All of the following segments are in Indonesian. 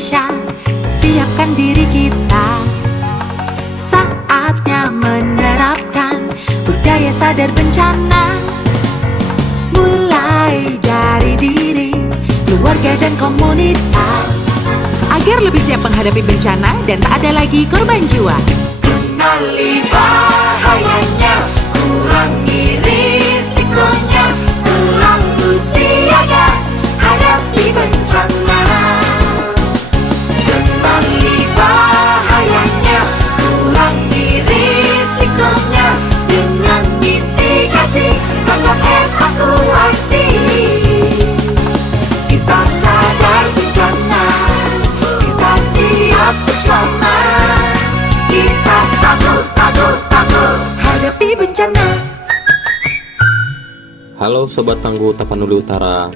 Indonesia. Siapkan diri kita, saatnya menerapkan budaya sadar bencana. Mulai dari diri, keluarga dan komunitas, agar lebih siap menghadapi bencana dan tak ada lagi korban jiwa. Kenali bahayanya, kurangi risikonya, selalu siaga hadapi bencana. Kenali bahayanya, kurangi risikonya, dengan mitigasi atau evakuasi. Kita sadar bencana, kita siap untuk selamat. Kita takut hadapi bencana. Halo Sobat Tangguh Tapanuli Utara.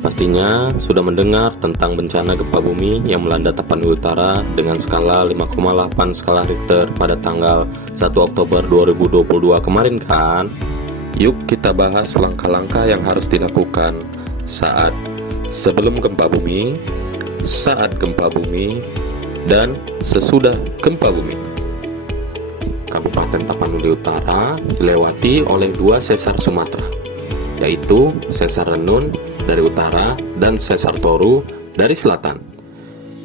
Pastinya sudah mendengar tentang bencana gempa bumi yang melanda Tapanuli Utara dengan skala 5,8 skala Richter pada tanggal 1 Oktober 2022 kemarin kan? Yuk kita bahas langkah-langkah yang harus dilakukan saat sebelum gempa bumi, saat gempa bumi, dan sesudah gempa bumi. Kabupaten Tapanuli Utara dilewati oleh dua sesar Sumatera, yaitu Sesar Renun dari utara dan Sesar Toru dari selatan.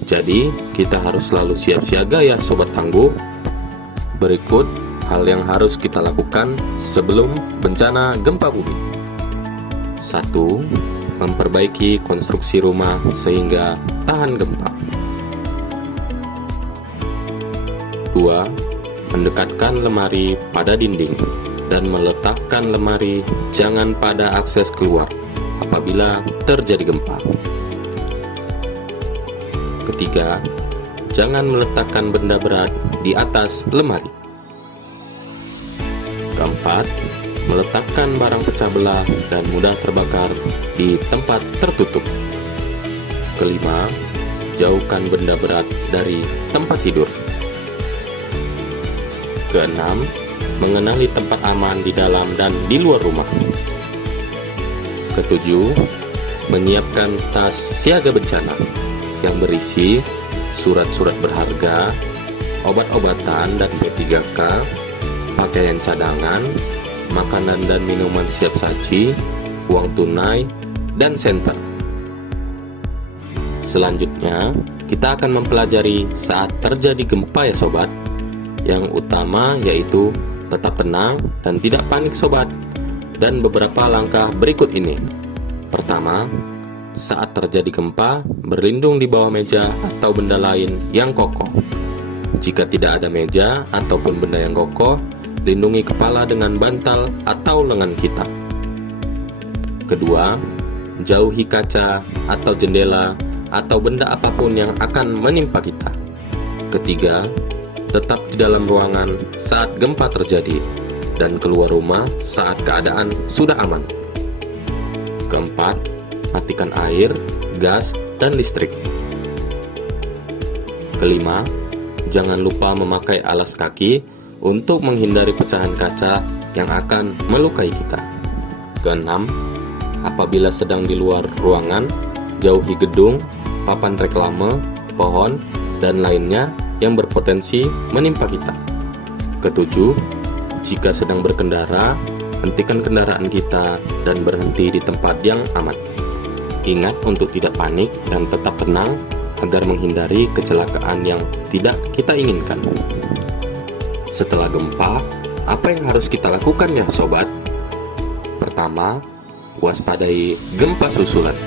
Jadi kita harus selalu siap siaga ya Sobat Tangguh. Berikut hal yang harus kita lakukan sebelum bencana gempa bumi. 1. Memperbaiki konstruksi rumah sehingga tahan gempa. 2. Mendekatkan lemari pada dinding dan meletakkan lemari jangan pada akses keluar apabila terjadi gempa. Ketiga, jangan meletakkan benda berat di atas lemari. Keempat, meletakkan barang pecah belah dan mudah terbakar di tempat tertutup. Kelima, jauhkan benda berat dari tempat tidur. Keenam, mengenali tempat aman di dalam dan di luar rumah. Ketujuh, menyiapkan tas siaga bencana yang berisi surat-surat berharga, obat-obatan dan P3K, pakaian cadangan, makanan dan minuman siap saji, uang tunai, dan senter. Selanjutnya, kita akan mempelajari saat terjadi gempa ya sobat. Yang utama yaitu tetap tenang dan tidak panik sobat. Dan beberapa langkah berikut ini. Pertama, saat terjadi gempa, berlindung di bawah meja atau benda lain yang kokoh. Jika tidak ada meja ataupun benda yang kokoh, lindungi kepala dengan bantal atau lengan kita. Kedua, jauhi kaca atau jendela atau benda apapun yang akan menimpa kita. Ketiga, tetap di dalam ruangan saat gempa terjadi dan keluar rumah saat keadaan sudah aman. Keempat, matikan air, gas, dan listrik. Kelima, jangan lupa memakai alas kaki untuk menghindari pecahan kaca yang akan melukai kita. Keenam, apabila sedang di luar ruangan, jauhi gedung, papan reklame, pohon, dan lainnya yang berpotensi menimpa kita. Ketujuh, jika sedang berkendara, hentikan kendaraan kita dan berhenti di tempat yang aman. Ingat untuk tidak panik dan tetap tenang agar menghindari kecelakaan yang tidak kita inginkan. Setelah gempa, apa yang harus kita lakukan ya sobat? Pertama, waspadai gempa susulan.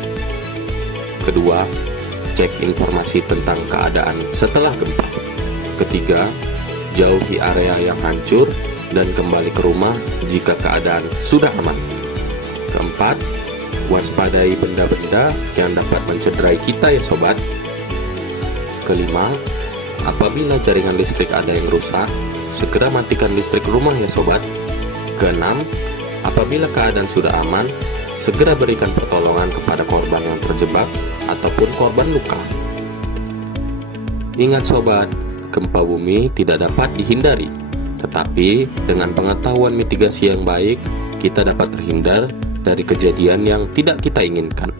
Kedua, cek informasi tentang keadaan setelah gempa. Ketiga, jauhi area yang hancur dan kembali ke rumah jika keadaan sudah aman. Keempat, waspadai benda-benda yang dapat mencederai kita ya sobat. Kelima, apabila jaringan listrik ada yang rusak, segera matikan listrik rumah ya sobat. Keenam, apabila keadaan sudah aman, segera berikan pertolongan kepada korban yang terjebak ataupun korban luka. Ingat sobat, gempa bumi tidak dapat dihindari, tetapi dengan pengetahuan mitigasi yang baik, kita dapat terhindar dari kejadian yang tidak kita inginkan.